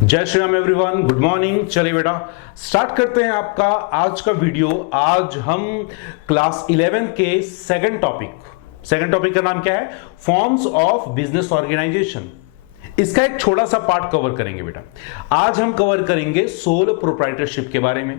जय Shri Ram everyone, good morning. चलिए बेटा स्टार्ट करते हैं आपका आज का वीडियो। आज हम क्लास 11 के सेकंड टॉपिक का नाम क्या है? Forms of business organisation. इसका एक छोटा सा पार्ट कवर करेंगे बेटा। आज हम कवर करेंगे सोल प्रोप्राइटरशिप के बारे में।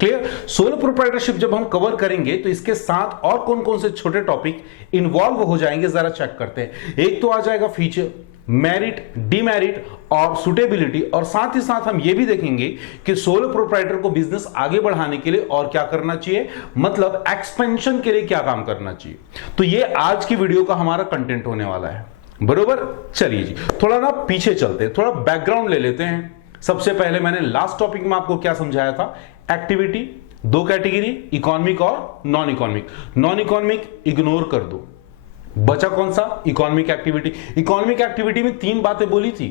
क्लियर? सोल प्रोप्राइटरशिप जब हम कवर करेंगे तो इसके साथ और कौन कौन से छोटे टॉपिक इन्वॉल्व हो जाएंगे जरा चेक करते हैं। एक तो आ जाएगा फीचर, मेरिट, डीमेरिट और सुटेबिलिटी, और साथ ही साथ हम ये भी देखेंगे कि सोलो प्रोप्राइटर को बिजनेस आगे बढ़ाने के लिए और क्या करना चाहिए, मतलब एक्सपेंशन के लिए क्या काम करना चाहिए। तो ये आज की वीडियो का हमारा कंटेंट होने वाला है, बरोबर। चलिए जी थोड़ा ना पीछे चलते हैं, थोड़ा बैकग्राउंड ले लेते हैं। सबसे पहले मैंने लास्ट टॉपिक में आपको क्या समझाया था? एक्टिविटी, दो कैटेगरी, इकोनॉमिक और non economic. Non economic ignore कर दो, बचा कौन सा? Economic activity. इकोनॉमिक एक्टिविटी में तीन बातें बोली थी।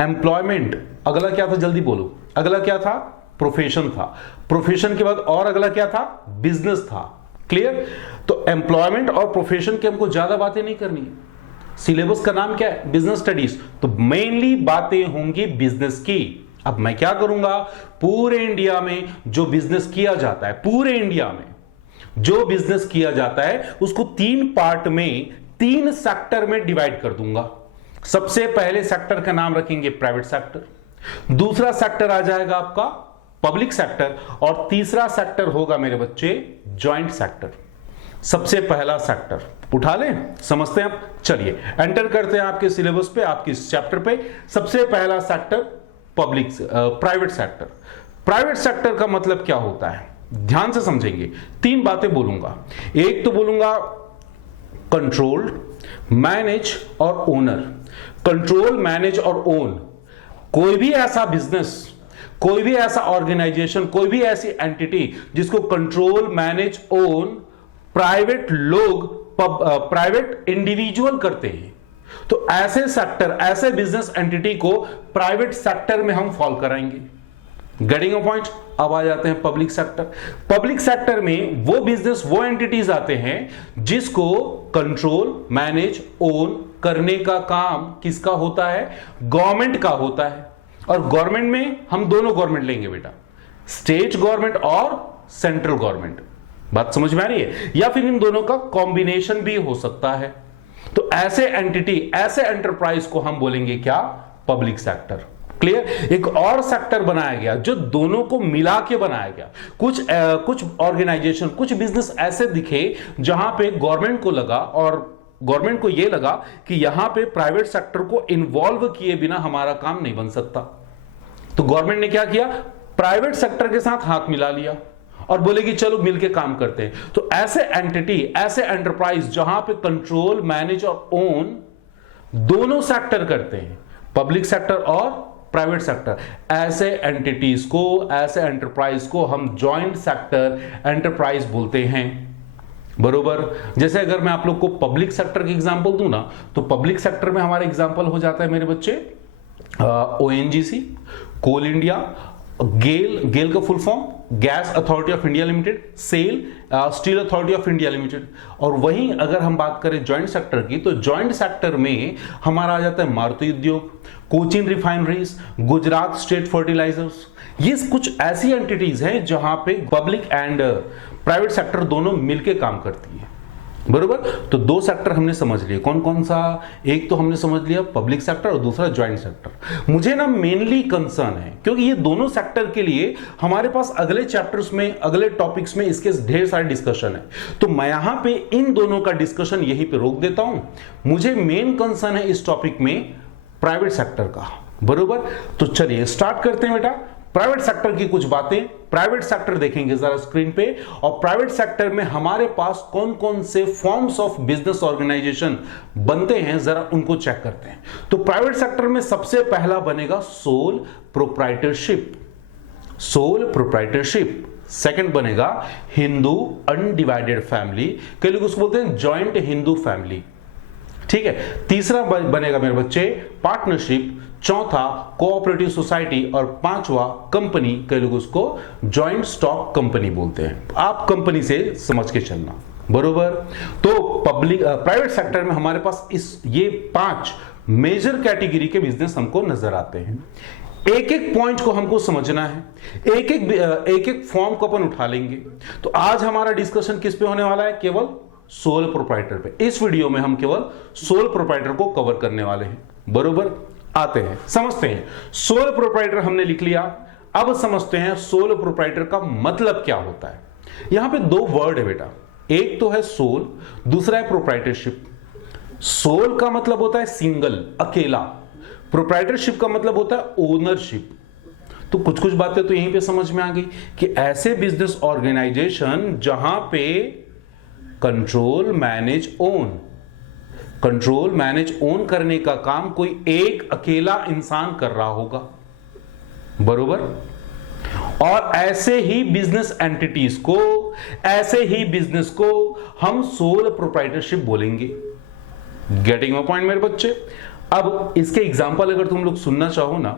एम्प्लॉयमेंट, अगला क्या था? जल्दी बोलो। अगला क्या था? प्रोफेशन था। प्रोफेशन के बाद और अगला क्या था? बिजनेस था। क्लियर? तो एम्प्लॉयमेंट और प्रोफेशन की हमको ज्यादा बातें नहीं करनी है। सिलेबस का नाम क्या है? Business studies. तो मेनली बातें होंगी बिजनेस की। अब मैं क्या करूंगा, पूरे इंडिया में जो बिजनेस किया जाता है, पूरे इंडिया में जो बिजनेस किया जाता है उसको तीन पार्ट में, तीन सेक्टर में डिवाइड कर दूंगा। सबसे पहले सेक्टर का नाम रखेंगे प्राइवेट सेक्टर, दूसरा सेक्टर आ जाएगा आपका पब्लिक सेक्टर, और तीसरा सेक्टर होगा मेरे बच्चे जॉइंट सेक्टर। सबसे पहला सेक्टर उठा लें, समझते हैं। चलिए एंटर करते हैं आपके सिलेबस पे, आपके चैप्टर पे। सबसे पहला sector private sector. Private sector का मतलब क्या होता है, ध्यान से समझेंगे। तीन बातें बोलूंगा। एक तो बोलूंगा कंट्रोल, मैनेज और ओनर। कंट्रोल, मैनेज और ओन। कोई भी ऐसा बिजनेस, कोई भी ऐसा ऑर्गेनाइजेशन, कोई भी ऐसी एंटिटी जिसको कंट्रोल, मैनेज, ओन प्राइवेट लोग, प्राइवेट इंडिविजुअल करते हैं, तो ऐसे सेक्टर, ऐसे बिजनेस एंटिटी को प्राइवेट सेक्टर में हम फॉलो कराएंगे। Getting a point? अब आ जाते हैं पब्लिक सेक्टर। पब्लिक सेक्टर में वो बिजनेस, वो एंटिटीज आते हैं जिसको कंट्रोल, मैनेज, ओन करने का काम किसका होता है? गवर्नमेंट का होता है। और गवर्नमेंट में हम दोनों गवर्नमेंट लेंगे बेटा, स्टेट गवर्नमेंट और सेंट्रल गवर्नमेंट। बात समझ में आ रही है? या फिर इन दोनों का कॉम्बिनेशन भी हो सकता है। तो ऐसे एंटिटी, ऐसे एंटरप्राइज को हम बोलेंगे क्या? Public sector. क्लियर? एक और सेक्टर बनाया गया जो दोनों को मिला के बनाया गया। कुछ ऑर्गेनाइजेशन, कुछ बिजनेस ऐसे दिखे जहां पे गवर्नमेंट को लगा, और गवर्नमेंट को यह लगा कि यहां पे प्राइवेट सेक्टर को इन्वॉल्व किए बिना हमारा काम नहीं बन सकता। तो गवर्नमेंट ने क्या किया? प्राइवेट सेक्टर के साथ हाथ मिला लिया और बोले कि चलो मिलके काम करते हैं। तो ऐसे एंटिटी, ऐसे एंटरप्राइज जहां पे कंट्रोल, मैनेज और ओन दोनों सेक्टर करते हैं, पब्लिक सेक्टर और प्राइवेट सेक्टर, ऐसे एंटिटीज को, ऐसे एंटरप्राइज को हम जॉइंट सेक्टर एंटरप्राइज बोलते हैं, बरोबर। जैसे अगर मैं आप लोग को पब्लिक सेक्टर की एग्जांपल दूं ना, तो पब्लिक सेक्टर में हमारा एग्जांपल हो जाता है मेरे बच्चे ओएनजीसी, कोल इंडिया, गेल का full form Gas Authority of India Limited, SAIL, Steel Authority of India Limited. और वहीं अगर हम बात करें जॉइंट सेक्टर की, तो जॉइंट सेक्टर में हमारा आ जाता है Maruti Udyog, Cochin Refineries, Gujarat State Fertilizers. ये कुछ ऐसी एंटिटीज हैं जहां पे पब्लिक एंड प्राइवेट सेक्टर दोनों मिलकर काम करती है, बरोबर। तो दो सेक्टर हमने समझ लिए, कौन कौन सा? एक तो हमने समझ लिया पब्लिक सेक्टर और दूसरा जॉइंट सेक्टर। मुझे ना मेनली कंसर्न है, क्योंकि ये दोनों सेक्टर के लिए हमारे पास अगले चैप्टर्स में, अगले टॉपिक्स में इसके ढेर सारे डिस्कशन है। तो मैं यहां पे इन दोनों का डिस्कशन यहीं पे रोक देता हूं। मुझे मेन कंसर्न है इस टॉपिक में प्राइवेट सेक्टर का, बरोबर। तो चलिए स्टार्ट करते हैं बेटा। प्राइवेट सेक्टर की कुछ बातें, प्राइवेट सेक्टर देखेंगे जरा स्क्रीन पे, और प्राइवेट सेक्टर में हमारे पास कौन कौन से फॉर्म्स ऑफ बिजनेस ऑर्गेनाइजेशन बनते हैं, जरा उनको चेक करते हैं। तो प्राइवेट सेक्टर में सबसे पहला बनेगा sole proprietorship. Sole proprietorship. Second बनेगा हिंदू अनडिवाइडेड फैमिली, कई लोग उसको बोलते हैं जॉइंट हिंदू फैमिली, ठीक है। तीसरा बनेगा मेरे बच्चे पार्टनरशिप, चौथा कोऑपरेटिव सोसाइटी, और पांचवा कंपनी, कई लोग उसको जॉइंट स्टॉक कंपनी बोलते हैं। आप कंपनी से समझ के चलना, बरोबर। तो प्राइवेट सेक्टर में हमारे पास ये 5 मेजर कैटेगरी के बिजनेस हमको नजर आते हैं। एक एक पॉइंट को हमको समझना है, एक एक फॉर्म को अपन उठा लेंगे। तो आज हमारा डिस्कशन किस पे होने वाला है? केवल सोल प्रोप्राइटर पे। इस वीडियो में हम केवल सोल प्रोप्राइटर को कवर करने वाले हैं, बरोबर? आते हैं, समझते हैं। सोल प्रोप्राइटर हमने लिख लिया, अब समझते हैं सोल प्रोप्राइटर का मतलब क्या होता है। यहां पे दो वर्ड है बेटा, एक तो है सोल, दूसरा है प्रोप्राइटरशिप। सोल का मतलब होता है सिंगल, अकेला। प्रोप्राइटरशिप का मतलब होता है ओनरशिप। तो कुछ कुछ बातें तो यहीं पे समझ में आ गई कि ऐसे बिजनेस ऑर्गेनाइजेशन जहां पे कंट्रोल मैनेज ओन करने का काम कोई एक अकेला इंसान कर रहा होगा, बरोबर? और ऐसे ही बिजनेस एंटिटीज को, ऐसे ही बिजनेस को हम सोल प्रोप्राइटरशिप बोलेंगे। गेटिंग माय पॉइंट मेरे बच्चे? अब इसके एग्जांपल अगर तुम लोग सुनना चाहो ना,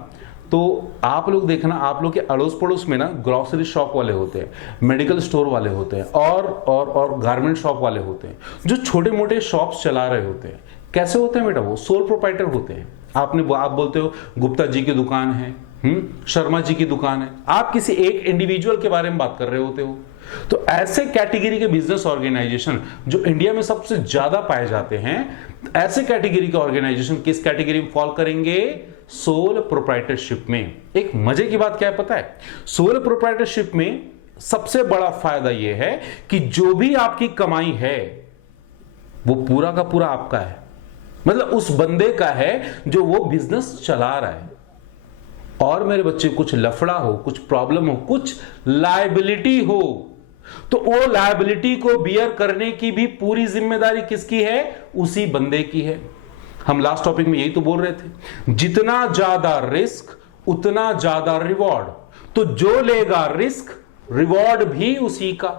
तो आप लोग देखना, आप लोग के अड़ोस पड़ोस में ना ग्रोसरी शॉप वाले होते हैं, मेडिकल स्टोर वाले होते हैं, और गारमेंट शॉप वाले होते हैं, जो छोटे मोटे शॉप्स चला रहे होते हैं। कैसे होते हैं बेटा? वो सोल प्रोप्राइटर होते हैं। आप बोलते हो गुप्ता जी की दुकान है, शर्मा जी की दुकान है, आप किसी एक इंडिविजुअल के बारे में बात कर रहे होते हो। तो ऐसे कैटेगरी के बिजनेस ऑर्गेनाइजेशन जो इंडिया में सबसे ज्यादा पाए जाते हैं, ऐसे कैटेगरी के ऑर्गेनाइजेशन किस कैटेगरी में फॉल करेंगे? सोल प्रोप्राइटरशिप में। एक मजे की बात क्या है पता है? सोल प्रोप्राइटरशिप में सबसे बड़ा फायदा यह है कि जो भी आपकी कमाई है वो पूरा का पूरा आपका है, मतलब उस बंदे का है जो वो बिजनेस चला रहा है। और मेरे बच्चे कुछ लफड़ा हो, कुछ प्रॉब्लम हो, कुछ लायबिलिटी हो, तो वो लायबिलिटी को बियर करने की भी पूरी जिम्मेदारी किसकी है? उसी बंदे की है। हम लास्ट टॉपिक में यही तो बोल रहे थे, जितना ज्यादा रिस्क उतना ज्यादा रिवॉर्ड। तो जो लेगा रिस्क, रिवॉर्ड भी उसी का।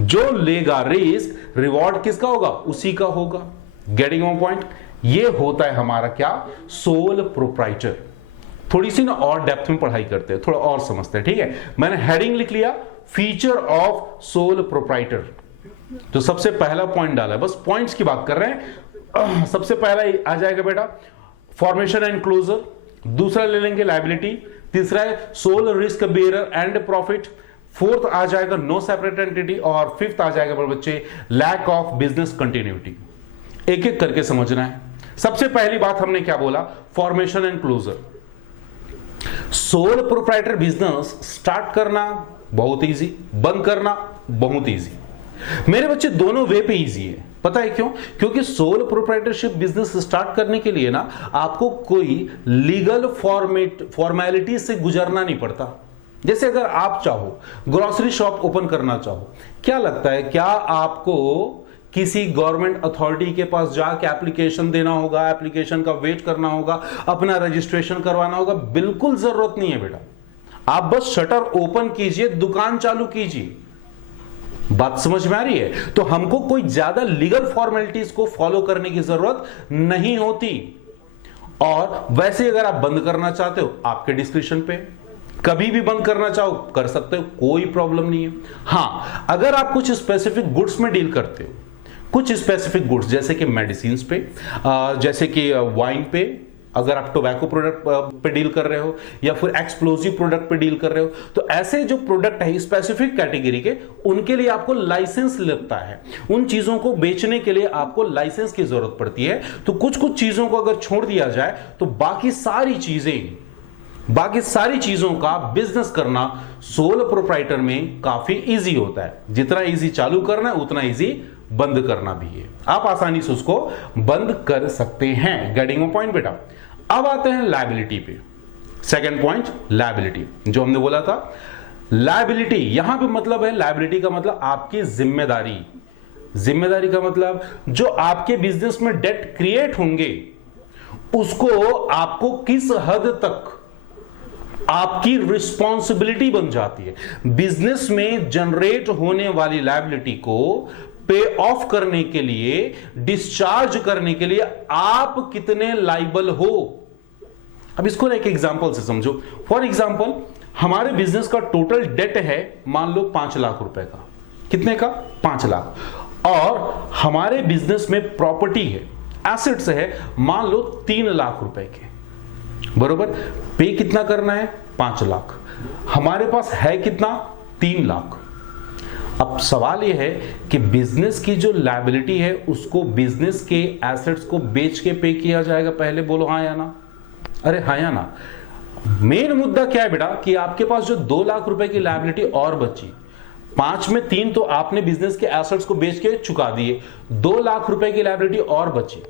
जो लेगा रिस्क, रिवॉर्ड किसका होगा? उसी का होगा। Getting my point? ये होता है हमारा क्या? Sole proprietor. थोड़ी सी ना और डेप्थ में पढ़ाई करते हैं, थोड़ा और समझते हैं, ठीक है? मैंने हेडिंग लिख लिया, फीचर ऑफ सोल प्रोप्राइटर। तो सबसे पहला पॉइंट डाला है, बस पॉइंट्स की बात कर रहे हैं। सबसे पहला आ जाएगा बेटा फॉर्मेशन एंड क्लोजर, दूसरा ले लेंगे लायबिलिटी, तीसरा है sole risk bearer and profit, fourth आ जाएगा नो सेपरेट एंटिटी, और फिफ्थ आ जाएगा बच्चे लैक ऑफ बिजनेस कंटिन्यूटी। एक एक करके समझना है। सबसे पहली बात हमने क्या बोला? Formation and closure. Sole proprietor business start करना बहुत इजी, बंद करना बहुत इजी। मेरे बच्चे दोनों वे पे इजी है। पता है क्यों? क्योंकि सोल प्रोप्राइटरशिप बिजनेस स्टार्ट करने के लिए ना आपको कोई लीगल फॉर्मेलिटी से गुजरना नहीं पड़ता। जैसे अगर आप चाहो ग्रोसरी शॉप ओपन करना चाहो, क्या लगता है, क्या आपको किसी गवर्नमेंट अथॉरिटी के पास जाके एप्लीकेशन देना होगा, एप्लीकेशन का वेट करना होगा, अपना रजिस्ट्रेशन करवाना होगा? बिल्कुल जरूरत नहीं है बेटा। आप बस शटर ओपन कीजिए, दुकान चालू कीजिए। बात समझ में आ रही है? तो हमको कोई ज्यादा लीगल फॉर्मेलिटीज को फॉलो करने की जरूरत नहीं होती। और वैसे अगर आप बंद करना चाहते हो, आपके डिस्क्रिप्शन पे, कभी भी बंद करना चाहो कर सकते हो, कोई प्रॉब्लम नहीं है। हां, अगर आप कुछ स्पेसिफिक गुड्स में डील करते हो, कुछ स्पेसिफिक गुड्स जैसे कि मेडिसिन पे, जैसे कि वाइन पे, अगर आप टोबैको प्रोडक्ट पे डील कर रहे हो, या फिर एक्सप्लोजिव प्रोडक्ट पे डील कर रहे हो, तो ऐसे जो प्रोडक्ट है स्पेसिफिक कैटेगरी के, उनके लिए आपको लाइसेंस लगता है। उन चीजों को बेचने के लिए आपको लाइसेंस की जरूरत पड़ती है। तो कुछ कुछ चीजों को अगर छोड़ दिया जाए तो बाकी सारी चीजों का बिजनेस करना सोल प्रोप्राइटर में काफी इजी होता है। जितना इजी चालू करना है उतना इजी बंद करना भी है। आप आसानी से उसको बंद कर सकते हैं। गेटिंग पॉइंट बेटा? अब आते हैं लायबिलिटी पे। सेकंड पॉइंट लायबिलिटी, जो हमने बोला था लायबिलिटी, यहां पे मतलब है, लायबिलिटी का मतलब आपकी जिम्मेदारी। जिम्मेदारी का मतलब जो आपके बिजनेस में डेट क्रिएट होंगे उसको आपको किस हद तक आपकी रिस्पॉन्सिबिलिटी बन जाती है। बिजनेस में जनरेट होने वाली लायबिलिटी को पे ऑफ करने के लिए, डिस्चार्ज करने के लिए आप कितने लाइबल हो। अब इसको एक एग्जांपल से समझो। फॉर एग्जांपल, हमारे बिजनेस का टोटल डेट है मान लो 5 लाख रुपए का। कितने का? 5 लाख। और हमारे बिजनेस में प्रॉपर्टी है, एसेट्स है मान लो 3 लाख रुपए के। बरोबर। पे कितना करना है? 5 लाख। हमारे पास है कितना? 3 लाख। अब सवाल यह है कि बिजनेस की जो लायबिलिटी है उसको बिजनेस के एसेट्स को बेच के पे किया जाएगा, पहले बोलो हाँ या ना। अरे हाँ या ना। मेन मुद्दा क्या है बेटा कि आपके पास जो 2 लाख रुपए की लायबिलिटी और बची, 5 में 3 तो आपने बिजनेस के एसेट्स को बेच के चुका दिए, 2 लाख रुपए की लायबिलिटी और बची।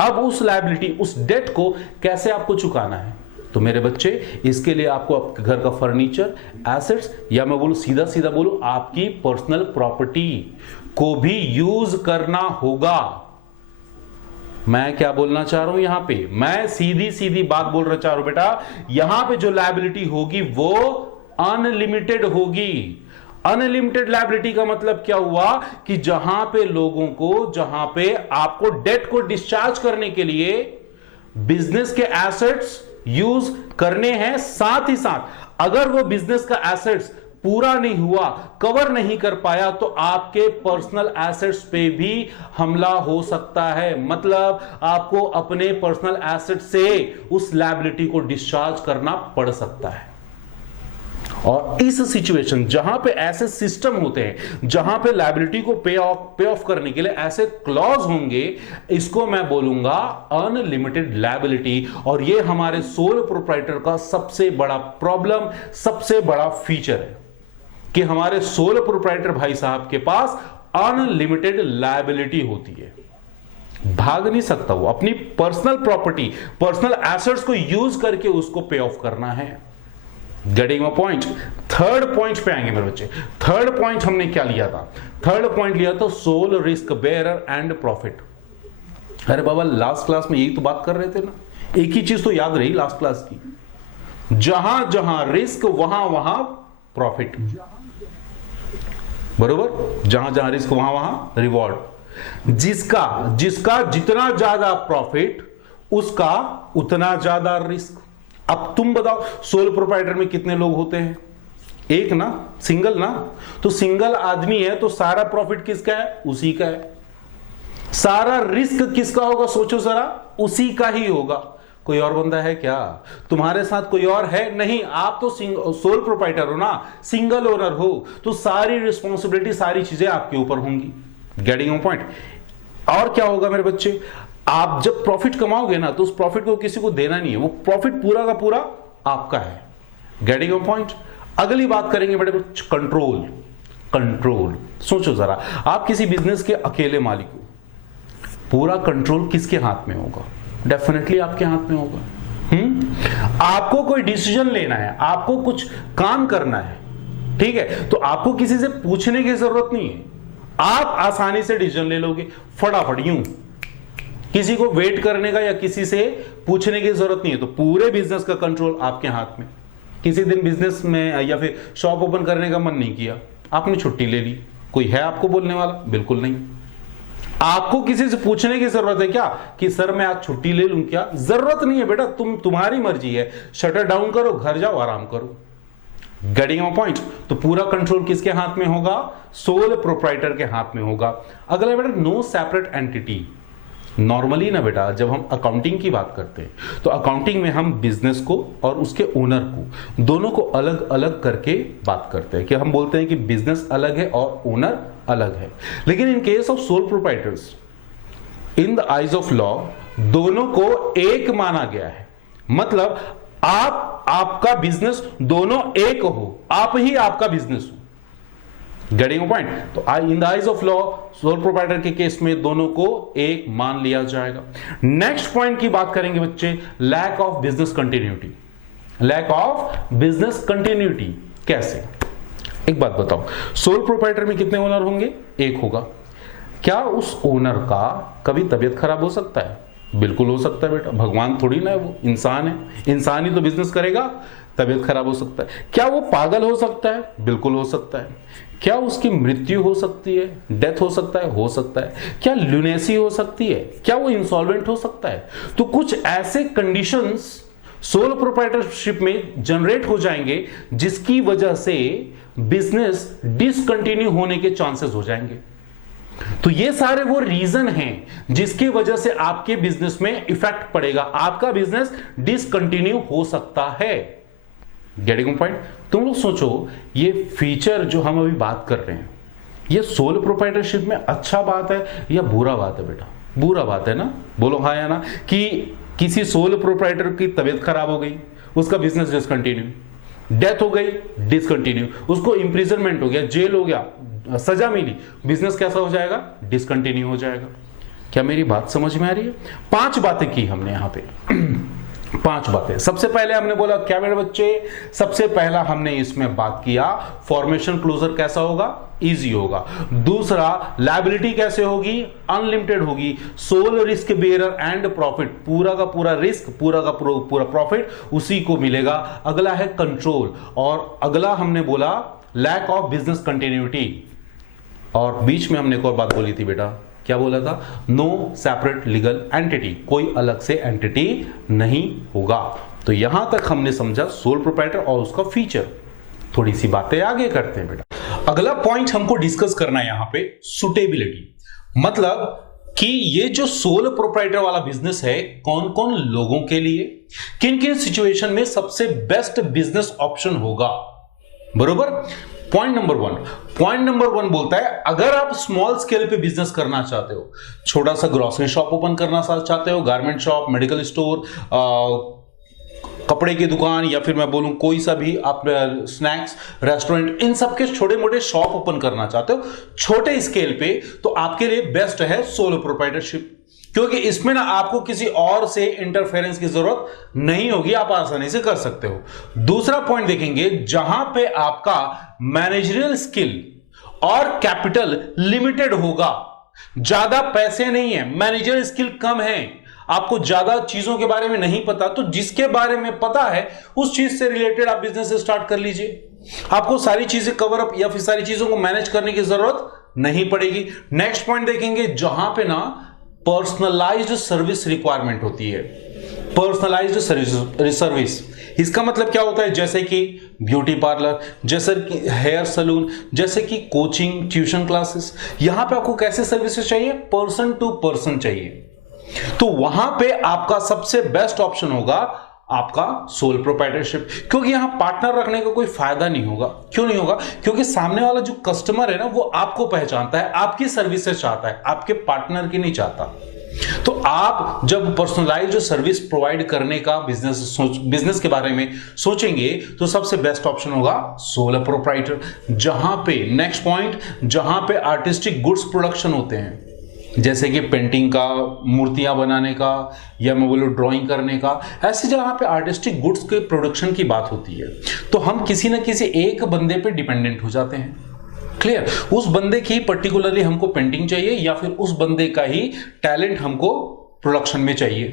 अब उस लायबिलिटी, उस डेट को कैसे आपको चुकाना है? तो मेरे बच्चे, इसके लिए आपको आपके घर का फर्नीचर, एसेट्स, या मैं बोलूं सीधा सीधा बोलूं आपकी पर्सनल प्रॉपर्टी को भी यूज करना होगा। मैं क्या बोलना चाह रहा हूं यहां पे? मैं सीधी सीधी बात बोल रहा चाह रहा हूं बेटा, यहां पे जो लायबिलिटी होगी वो अनलिमिटेड होगी। अनलिमिटेड लायबिलिटी का मतलब क्या हुआ कि जहां पे लोगों को, जहां पे आपको डेट को डिस्चार्ज करने के लिए बिजनेस के एसेट्स यूज करने हैं, साथ ही साथ अगर वो बिजनेस का एसेट्स पूरा नहीं हुआ, कवर नहीं कर पाया, तो आपके पर्सनल एसेट्स पे भी हमला हो सकता है। मतलब आपको अपने पर्सनल एसेट से उस लायबिलिटी को डिस्चार्ज करना पड़ सकता है। और इस सिचुएशन, जहां पे ऐसे सिस्टम होते हैं जहां पे लायबिलिटी को पे ऑफ करने के लिए ऐसे क्लॉज होंगे, इसको मैं बोलूंगा अनलिमिटेड लायबिलिटी। और ये हमारे सोल प्रोप्राइटर का सबसे बड़ा प्रॉब्लम, सबसे बड़ा फीचर है कि हमारे सोल प्रोप्राइटर भाई साहब के पास अनलिमिटेड लायबिलिटी होती है। भाग नहीं सकता वो, अपनी पर्सनल प्रॉपर्टी, पर्सनल एसेट्स को यूज करके उसको पे ऑफ करना है। Getting my point? Third point पे आएंगे मेरे बच्चे। थर्ड पॉइंट हमने क्या लिया था? थर्ड पॉइंट लिया था sole risk bearer and profit. अरे बाबा, लास्ट क्लास में यही तो बात कर रहे थे ना। एक ही चीज तो याद रही लास्ट क्लास की, जहां जहां रिस्क वहां वहां प्रॉफिट, बरोबर। जहां जहां रिस्क वहां वहां रिवॉर्ड। जिसका जितना ज्यादा प्रॉफिट उसका उतना ज्यादा रिस्क। अब तुम बताओ, सोल प्रोप्राइटर में कितने लोग होते हैं? एक ना, सिंगल ना। तो सिंगल आदमी है तो सारा प्रॉफिट किसका है? उसी का है। सारा रिस्क किसका होगा? सोचो जरा, उसी का ही होगा। कोई और बंदा है क्या? तुम्हारे साथ कोई और है? नहीं। आप तो सोल प्रोप्राइटर हो ना, सिंगल ओनर हो, तो सारी रिस्पॉन्सिबिलिटी, सारी चीजें आपके ऊपर होंगी। Getting on point? और क्या होगा मेरे बच्चे? आप जब प्रॉफिट कमाओगे ना, तो उस प्रॉफिट को किसी को देना नहीं है, वो प्रॉफिट पूरा का पूरा आपका है। Getting on point? अगली बात करेंगे बेटे कंट्रोल। कंट्रोल सोचो जरा, आप किसी बिजनेस के अकेले मालिक हो, पूरा कंट्रोल किसके हाथ में होगा? डेफिनेटली आपके हाथ में होगा। आपको कोई डिसीजन लेना है, आपको कुछ काम करना है, ठीक है, तो आपको किसी से पूछने की जरूरत नहीं है। आप आसानी से डिसीजन ले लोगे फटाफट, यूं किसी को वेट करने का या किसी से पूछने की जरूरत नहीं है। तो पूरे बिजनेस का कंट्रोल आपके हाथ में। किसी दिन बिजनेस में या फिर शॉप ओपन करने का मन नहीं किया, आपने छुट्टी ले ली, कोई है आपको बोलने वाला? बिल्कुल नहीं। आपको किसी से पूछने की जरूरत है क्या कि सर मैं आज छुट्टी ले लूं क्या? जरूरत नहीं है बेटा, तुम्हारी मर्जी है। शटर डाउन करो, घर जाओ, आराम करो। Getting my point? तो पूरा कंट्रोल किसके हाथ में होगा? सोल प्रोप्राइटर के हाथ में होगा। अगला बेटा, नो सेपरेट एंटिटी। नॉर्मली ना बेटा, जब हम अकाउंटिंग की बात करते हैं तो अकाउंटिंग में हम बिजनेस को और उसके ओनर को, दोनों को अलग अलग करके बात करते हैं कि हम बोलते हैं कि बिजनेस अलग है और ओनर अलग है। लेकिन in case of sole proprietors, in the eyes of law, दोनों को एक माना गया है। मतलब आपका बिजनेस, दोनों एक हो, आप ही आपका बिजनेस हो। Getting point? तो in the eyes of law, sole proprietor के केस में दोनों को एक मान लिया जाएगा। नेक्स्ट पॉइंट की बात करेंगे बच्चे, lack of business continuity. Lack of business continuity कैसे? एक बात बताओ, सोल प्रोप्राइटर में कितने ओनर होंगे? एक होगा। क्या उस ओनर का कभी तबीयत खराब हो सकता है? बिल्कुल हो सकता है बेटा, भगवान थोड़ी ना है, वो इंसान है। इंसान ही तो बिजनेस करेगा, तबीयत खराब हो सकता है। क्या वो पागल हो सकता है? बिल्कुल हो सकता है। क्या उसकी मृत्यु हो सकती है? डेथ हो सकता है? हो सकता है। क्या ल्यूनेसी हो सकती है? क्या वो इंसॉल्वेंट हो सकता है? तो कुछ ऐसे कंडीशंस सोल प्रोप्राइटरशिप में जनरेट हो जाएंगे जिसकी वजह से बिजनेस डिसकंटिन्यू होने के चांसेस हो जाएंगे। तो ये सारे वो रीजन हैं जिसकी वजह से आपके बिजनेस में इफेक्ट पड़ेगा, आपका बिजनेस डिसकंटिन्यू हो सकता है। Getting point? तुम लोग सोचो, ये फीचर जो हम अभी बात कर रहे हैं, ये सोल प्रोप्राइटरशिप में अच्छा बात है या बुरा बात है बेटा? बुरा बात है ना? बोलो हाँ या ना। कि किसी सोल प्रोप्राइटर की तबीयत खराब हो गई, उसका बिजनेस डिसकंटिन्यू, डेथ हो गई डिसकंटिन्यू, उसको इंप्रिजनमेंट हो गया, जेल हो गया, सजा मिली, बिजनेस कैसा हो जाएगा? डिसकंटिन्यू हो जाएगा। क्या मेरी बात समझ में आ रही है? 5 बातें की हमने यहां पे 5 बातें। सबसे पहले हमने बोला क्या मेरे बच्चे? सबसे पहला हमने इसमें बात किया फॉर्मेशन क्लोजर कैसा होगा? इजी होगा। दूसरा, लायबिलिटी कैसे होगी? अनलिमिटेड होगी। Sole risk bearer and profit, पूरा का पूरा रिस्क, पूरा का पूरा प्रॉफिट उसी को मिलेगा। अगला है कंट्रोल, और अगला हमने बोला लैक ऑफ बिजनेस कंटिन्यूटी। और बीच में हमने एक और बात बोली थी बेटा, क्या बोला था? नो सेपरेट लीगल एंटिटी, कोई अलग से एंटिटी नहीं होगा। तो यहां तक हमने समझा सोल प्रोप्राइटर और उसका फीचर। थोड़ी सी बातें आगे करते हैं बेटा। अगला पॉइंट हमको डिस्कस करना है यहां पे सुटेबिलिटी, मतलब कि ये जो सोल प्रोप्राइटर वाला बिजनेस है कौन कौन लोगों के लिए, किन किन सिचुएशन में सबसे बेस्ट बिजनेस ऑप्शन होगा। बरोबर? पॉइंट नंबर वन बोलता है अगर आप स्मॉल स्केल पे बिजनेस करना चाहते हो, छोटा सा ग्रोसरी शॉप ओपन करना चाहते हो, गारमेंट शॉप, मेडिकल स्टोर, कपड़े की दुकान, या फिर मैं बोलूं कोई सा भी आप स्नैक्स रेस्टोरेंट, इन सब के छोटे मोटे शॉप ओपन करना चाहते हो छोटे स्केल पे, तो आपके लिए बेस्ट है सोलो प्रोप्राइटरशिप, क्योंकि इसमें ना आपको किसी और से इंटरफेरेंस की जरूरत नहीं होगी, आप आसानी से कर सकते हो। दूसरा पॉइंट देखेंगे, जहां पे आपका मैनेजरियल स्किल और कैपिटल लिमिटेड होगा, ज्यादा पैसे नहीं है, मैनेजरियल स्किल कम है, आपको ज्यादा चीजों के बारे में नहीं पता, तो जिसके बारे में पता है उस चीज से रिलेटेड आप बिजनेस स्टार्ट कर लीजिए। आपको सारी चीजें कवर अप या फिर सारी चीजों को मैनेज करने की जरूरत नहीं पड़ेगी। नेक्स्ट पॉइंट देखेंगे, जहां पे ना पर्सनलाइज्ड सर्विस रिक्वायरमेंट होती है। पर्सनलाइज्ड सर्विस, इसका मतलब क्या होता है? जैसे कि ब्यूटी पार्लर, जैसे कि हेयर सलून, जैसे कि कोचिंग, ट्यूशन क्लासेस, यहां पे आपको कैसे सर्विसेज चाहिए? पर्सन टू पर्सन चाहिए। तो वहां पे आपका सबसे बेस्ट ऑप्शन होगा आपका सोल प्रोप्राइटरशिप, क्योंकि यहां पार्टनर रखने का कोई फायदा नहीं होगा। क्यों नहीं होगा? क्योंकि सामने वाला जो कस्टमर है ना, वो आपको पहचानता है, आपकी सर्विसेज चाहता है, आपके पार्टनर की नहीं चाहता। तो आप जब पर्सनलाइज्ड सर्विस प्रोवाइड करने का बिजनेस के बारे में सोचेंगे, तो सबसे बेस्ट ऑप्शन होगा सोल प्रोप्राइटर। जहां पे नेक्स्ट पॉइंट, जहां पे आर्टिस्टिक गुड्स प्रोडक्शन होते हैं, जैसे कि पेंटिंग का, मूर्तियां बनाने का, या मैं बोलूं ड्राइंग करने का, ऐसे जहां पे आर्टिस्टिक गुड्स के प्रोडक्शन की बात होती है, तो हम किसी ना किसी एक बंदे पे डिपेंडेंट हो जाते हैं। क्लियर? उस बंदे की पर्टिकुलरली हमको पेंटिंग चाहिए, या फिर उस बंदे का ही टैलेंट हमको प्रोडक्शन में चाहिए।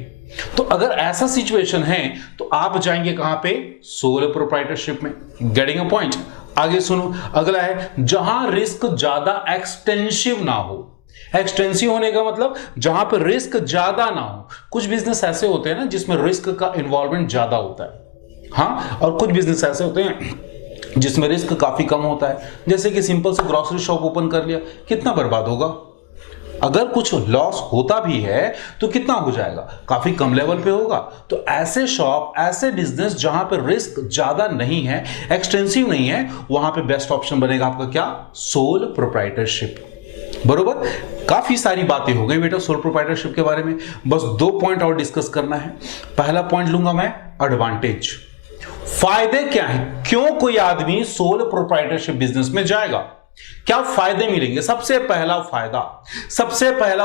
तो अगर ऐसा सिचुएशन है तो आप जाएंगे कहां पे? सोल प्रोप्राइटरशिप में। Getting a point? आगे सुनो, अगला है जहां रिस्क ज्यादा एक्सटेंसिव ना हो। एक्सटेंसिव होने का मतलब जहां पर रिस्क ज्यादा ना हो। कुछ बिजनेस ऐसे होते हैं ना जिसमें रिस्क का इन्वॉल्वमेंट ज्यादा होता है, हाँ, और कुछ बिजनेस ऐसे होते हैं जिसमें रिस्क काफी कम होता है। जैसे कि सिंपल से ग्रोसरी शॉप ओपन कर लिया, कितना बर्बाद होगा? अगर कुछ लॉस होता भी है तो कितना हो जाएगा? काफी कम लेवल पे होगा। तो ऐसे शॉप, ऐसे बिजनेस जहां पे रिस्क ज्यादा नहीं है, एक्सटेंसिव नहीं है, वहां पे बेस्ट ऑप्शन बनेगा आपका क्या? Sole proprietorship. बरोबर? काफी सारी बातें हो गई बेटा सोल प्रोप्राइटरशिप के बारे में, बस 2 पॉइंट और डिस्कस करना है। पहला पॉइंट लूंगा मैं, एडवांटेज। फायदे क्या है? क्यों कोई आदमी सोल प्रोप्राइटरशिप बिजनेस में जाएगा? क्या फायदे मिलेंगे? सबसे पहला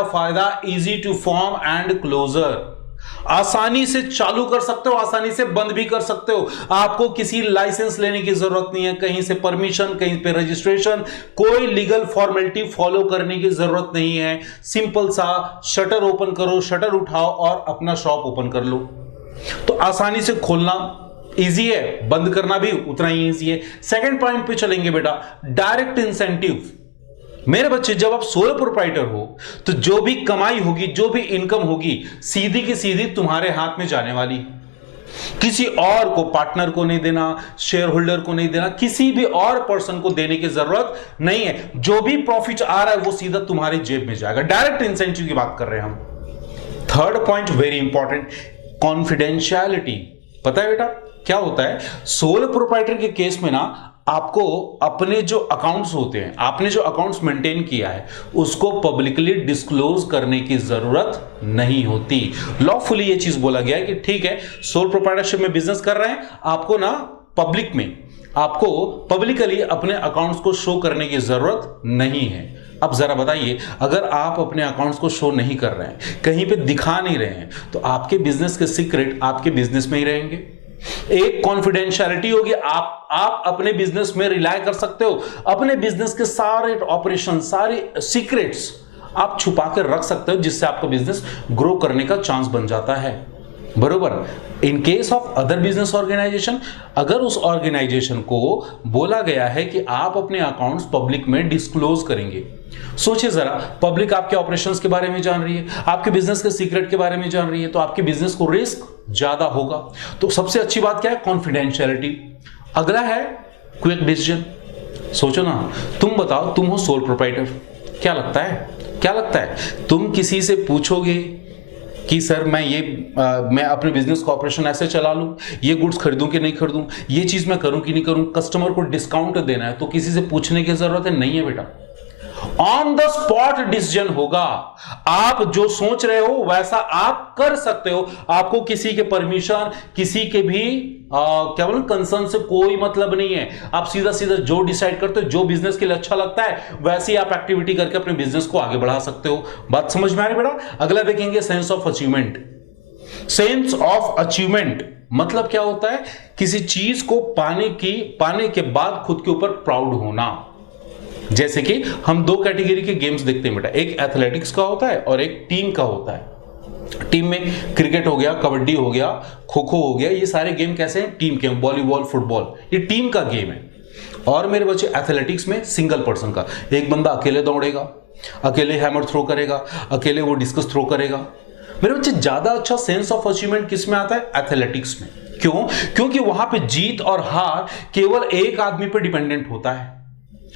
फायदा easy to form and closure. आसानी से चालू कर सकते हो, आसानी से बंद भी कर सकते हो। आपको किसी लाइसेंस लेने की जरूरत नहीं है, कहीं से परमिशन, कहीं पे रजिस्ट्रेशन, कोई लीगल फॉर्मेलिटी फॉलो करने की जरूरत नहीं है। सिंपल सा शटर ओपन करो, शटर उठाओ और अपना शॉप ओपन कर लो। तो आसानी से खोलना इजी है, बंद करना भी उतना ही इजी है। सेकंड पॉइंट पे चलेंगे बेटा, डायरेक्ट इंसेंटिव। मेरे बच्चे, जब आप सोल प्रोप्राइटर हो तो जो भी कमाई होगी, जो भी इनकम होगी, सीधी की सीधी तुम्हारे हाथ में जाने वाली। किसी और को, पार्टनर को नहीं देना, शेयर होल्डर को नहीं देना, किसी भी और पर्सन को देने की जरूरत नहीं है। जो भी प्रॉफिट आ रहा है वो सीधा तुम्हारी जेब में जाएगा। डायरेक्ट इंसेंटिव की बात कर रहे हैं हम। Third point very important, confidentiality. पता है बेटा क्या होता है, सोल प्रोप्राइटर के केस में ना आपको अपने जो अकाउंट्स होते हैं, आपने जो अकाउंट्स मेंटेन किया है उसको पब्लिकली डिस्क्लोज करने की जरूरत नहीं होती। लॉफुली ये चीज बोला गया है कि ठीक है, सोल प्रोप्राइटरशिप में बिजनेस कर रहे हैं, आपको ना पब्लिक में, आपको पब्लिकली अपने अकाउंट्स को शो करने की जरूरत नहीं है। अब जरा बताइए, अगर आप अपने अकाउंट्स को शो नहीं कर रहे हैं, कहीं पे दिखा नहीं रहे हैं, तो आपके बिजनेस के सीक्रेट आपके बिजनेस में ही रहेंगे। एक कॉन्फिडेंशियलिटी होगी, आप अपने बिजनेस में रिलाय कर सकते हो, अपने बिजनेस के सारे ऑपरेशन, सारे सीक्रेट्स आप छुपा कर रख सकते हो, जिससे आपका बिजनेस ग्रो करने का चांस बन जाता है। बरोबर। In case of other business organisation, अगर उस ऑर्गेनाइजेशन को बोला गया है कि आप अपने अकाउंट्स पब्लिक में डिस्क्लोज करेंगे, सोचिए जरा, पब्लिक आपके ऑपरेशंस के बारे में जान रही है, आपके बिजनेस के सीक्रेट के बारे में जान रही है, तो आपके बिजनेस को रिस्क ज्यादा होगा। तो सबसे अच्छी बात क्या है, कॉन्फिडेंशियलिटी। अगला है क्विक डिसीजन। सोचो ना, तुम बताओ, तुम हो सोल प्रोप्राइटर, क्या लगता है तुम किसी से पूछोगे कि सर मैं अपने बिजनेस का ऑपरेशन ऐसे चला लूं, ये गुड्स खरीदूं कि नहीं खरीदूं, ये चीज मैं करूं कि नहीं करूं, कस्टमर को डिस्काउंट देना है, तो किसी से पूछने की जरूरत है नहीं है बेटा। ऑन द स्पॉट डिसीजन होगा। आप जो सोच रहे हो वैसा आप कर सकते हो, आपको किसी के परमिशन, किसी के भी क्या बोलूं कंसर्न से कोई मतलब नहीं है। आप सीधा सीधा जो डिसाइड करते हो, जो बिजनेस के लिए अच्छा लगता है, वैसी आप एक्टिविटी करके अपने बिजनेस को आगे बढ़ा सकते हो। बात समझ में आ रही बेटा। अगला देखेंगे sense of achievement. Sense of achievement मतलब क्या होता है, किसी चीज को पाने के बाद खुद के ऊपर प्राउड होना। जैसे कि हम दो कैटेगरी के गेम्स देखते हैं बेटा, एक एथलेटिक्स का होता है और एक टीम का होता है। टीम में क्रिकेट हो गया, कबड्डी हो गया, खो खो हो गया, ये सारे गेम कैसे हैं, टीम के, वॉलीबॉल, फुटबॉल, ये टीम का गेम है। और मेरे बच्चे एथलेटिक्स में सिंगल पर्सन का, एक बंदा अकेले दौड़ेगा, अकेले हैमर थ्रो करेगा, अकेले वो डिस्कस थ्रो करेगा। मेरे बच्चे ज्यादा अच्छा सेंस ऑफ अचीवमेंट किस में आता है, एथलेटिक्स में। क्यों? क्योंकि वहां पे जीत और हार केवल एक आदमी पर डिपेंडेंट होता है,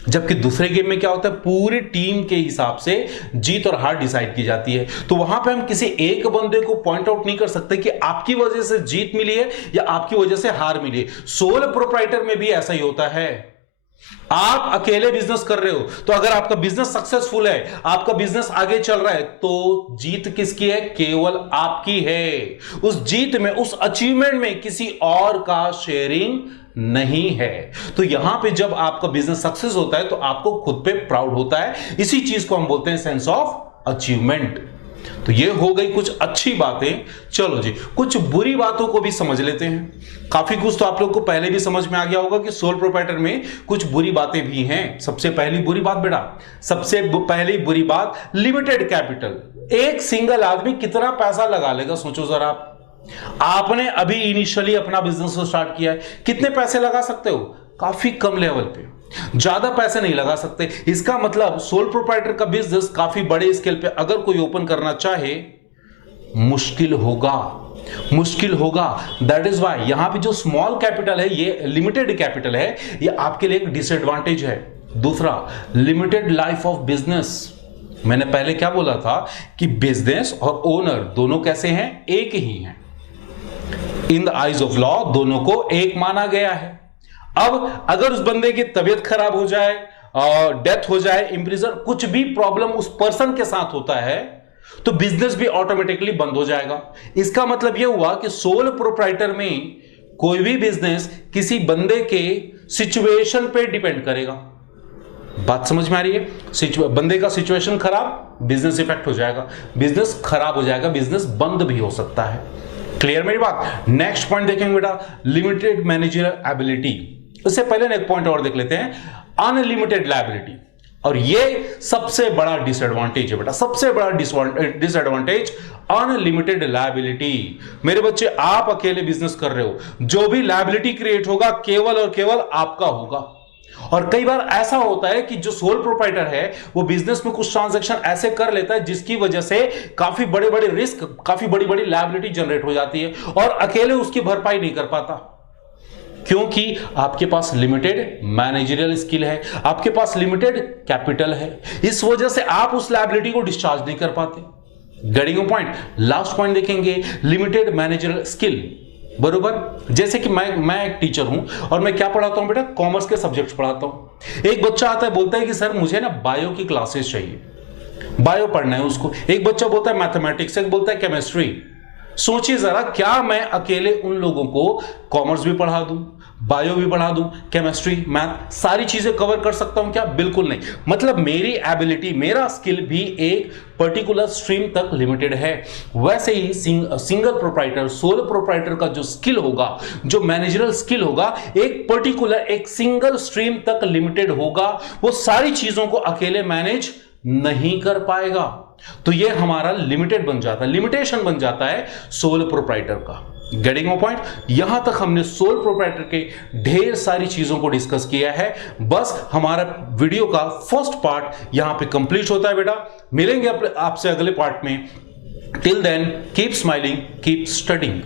जबकि दूसरे गेम में क्या होता है, पूरी टीम के हिसाब से जीत और हार डिसाइड की जाती है। तो वहां पे हम किसी एक बंदे को पॉइंट आउट नहीं कर सकते कि आपकी वजह से जीत मिली है या आपकी वजह से हार मिली है। सोल प्रोप्राइटर में भी ऐसा ही होता है। आप अकेले बिजनेस कर रहे हो, तो अगर आपका बिजनेस सक्सेसफुल है, आपका बिजनेस आगे चल रहा है, तो जीत किसकी है, केवल आपकी है। उस जीत में, उस अचीवमेंट में किसी और का शेयरिंग नहीं है। तो यहां पे जब आपका बिजनेस सक्सेस होता है तो आपको खुद पे प्राउड होता है। इसी चीज को हम बोलते हैं सेंस ऑफ अचीवमेंट। तो ये हो गई कुछ अच्छी बातें। चलो जी, कुछ बुरी बातों को भी समझ लेते हैं। काफी कुछ तो आप लोग को पहले भी समझ में आ गया होगा कि सोल प्रोप्राइटर में कुछ बुरी बातें भी हैं। सबसे पहली बुरी बात बेटा, सबसे पहली बुरी बात, लिमिटेड कैपिटल। एक सिंगल आदमी कितना पैसा लगा लेगा, सोचो जरा आप। आपने अभी इनिशियली अपना बिजनेस स्टार्ट किया है, कितने पैसे लगा सकते हो, काफी कम लेवल पे, ज्यादा पैसे नहीं लगा सकते। इसका मतलब सोल प्रोप्राइटर का बिजनेस काफी बड़े स्केल पे अगर कोई ओपन करना चाहे, मुश्किल होगा। दैट इज वाई यहां पे जो स्मॉल कैपिटल है, ये लिमिटेड कैपिटल है, ये आपके लिए एक डिसएडवांटेज है। दूसरा, लिमिटेड लाइफ ऑफ बिजनेस। मैंने पहले क्या बोला था कि बिजनेस और ओनर दोनों कैसे हैं, एक ही हैं। इन द आइज ऑफ लॉ दोनों को एक माना गया है। अब अगर उस बंदे की तबीयत खराब हो जाए, डेथ हो जाए, इम्प्रिजन, कुछ भी प्रॉब्लम उस पर्सन के साथ होता है, तो बिजनेस भी ऑटोमेटिकली बंद हो जाएगा। इसका मतलब यह हुआ कि सोल प्रोप्राइटर में कोई भी बिजनेस किसी बंदे के सिचुएशन पे डिपेंड करेगा। बात समझ में आ रही है? बंदे का सिचुएशन खराब, बिजनेस इफेक्ट हो जाएगा, बिजनेस खराब हो जाएगा, बिजनेस बंद भी हो सकता है। क्लियर मेरी बात? नेक्स्ट पॉइंट देखेंगे बेटा, लिमिटेड मैनेजरियल एबिलिटी। उससे पहले एक पॉइंट और देख लेते हैं, अनलिमिटेड लायबिलिटी। और ये सबसे बड़ा डिसएडवांटेज है बेटा, सबसे बड़ा डिसएडवांटेज, अनलिमिटेड लायबिलिटी। मेरे बच्चे, आप अकेले बिजनेस कर रहे हो, जो भी लायबिलिटी क्रिएट होगा केवल और केवल आपका होगा। और कई बार ऐसा होता है कि जो सोल प्रोप्राइटर है वो बिजनेस में कुछ ट्रांजैक्शन ऐसे कर लेता है जिसकी वजह से काफी बड़े बड़े रिस्क, काफी बड़ी बड़ी लायबिलिटी जनरेट हो जाती है और अकेले उसकी भरपाई नहीं कर पाता, क्योंकि आपके पास लिमिटेड मैनेजरियल स्किल है, आपके पास लिमिटेड कैपिटल है, इस वजह से आप उस लायबिलिटी को डिस्चार्ज नहीं कर पाते। Getting point. लास्ट पॉइंट देखेंगे, लिमिटेड मैनेजरियल स्किल, बरोबर। जैसे कि मैं एक टीचर हूं और मैं क्या पढ़ाता हूं बेटा, कॉमर्स के सब्जेक्ट्स पढ़ाता हूं। एक बच्चा आता है, बोलता है कि सर मुझे ना बायो की क्लासेस चाहिए, बायो पढ़ना है उसको। एक बच्चा बोलता है मैथमेटिक्स, एक बोलता है केमिस्ट्री। सोचिए जरा, क्या मैं अकेले उन लोगों को कॉमर्स भी पढ़ा दूं, बायो भी पढ़ा दूं, केमिस्ट्री, मैथ, सारी चीजें कवर कर सकता हूं क्या? बिल्कुल नहीं। मतलब मेरी एबिलिटी, मेरा स्किल भी एक पर्टिकुलर स्ट्रीम तक लिमिटेड है। वैसे ही सिंगल प्रोप्राइटर, सोलो प्रोप्राइटर का जो स्किल होगा, जो मैनेजरल स्किल होगा, एक पर्टिकुलर, एक सिंगल स्ट्रीम तक लिमिटेड होगा। वो सारी चीजों को अकेले मैनेज नहीं कर पाएगा। तो ये हमारा लिमिटेड बन जाता है, लिमिटेशन बन जाता है सोल प्रोप्राइटर का। Getting point. यहां तक हमने सोल प्रोप्राइटर के ढेर सारी चीजों को डिस्कस किया है। बस हमारा वीडियो का फर्स्ट पार्ट यहां पे कंप्लीट होता है बेटा। मिलेंगे आपसे अगले पार्ट में। Till then keep smiling, keep studying.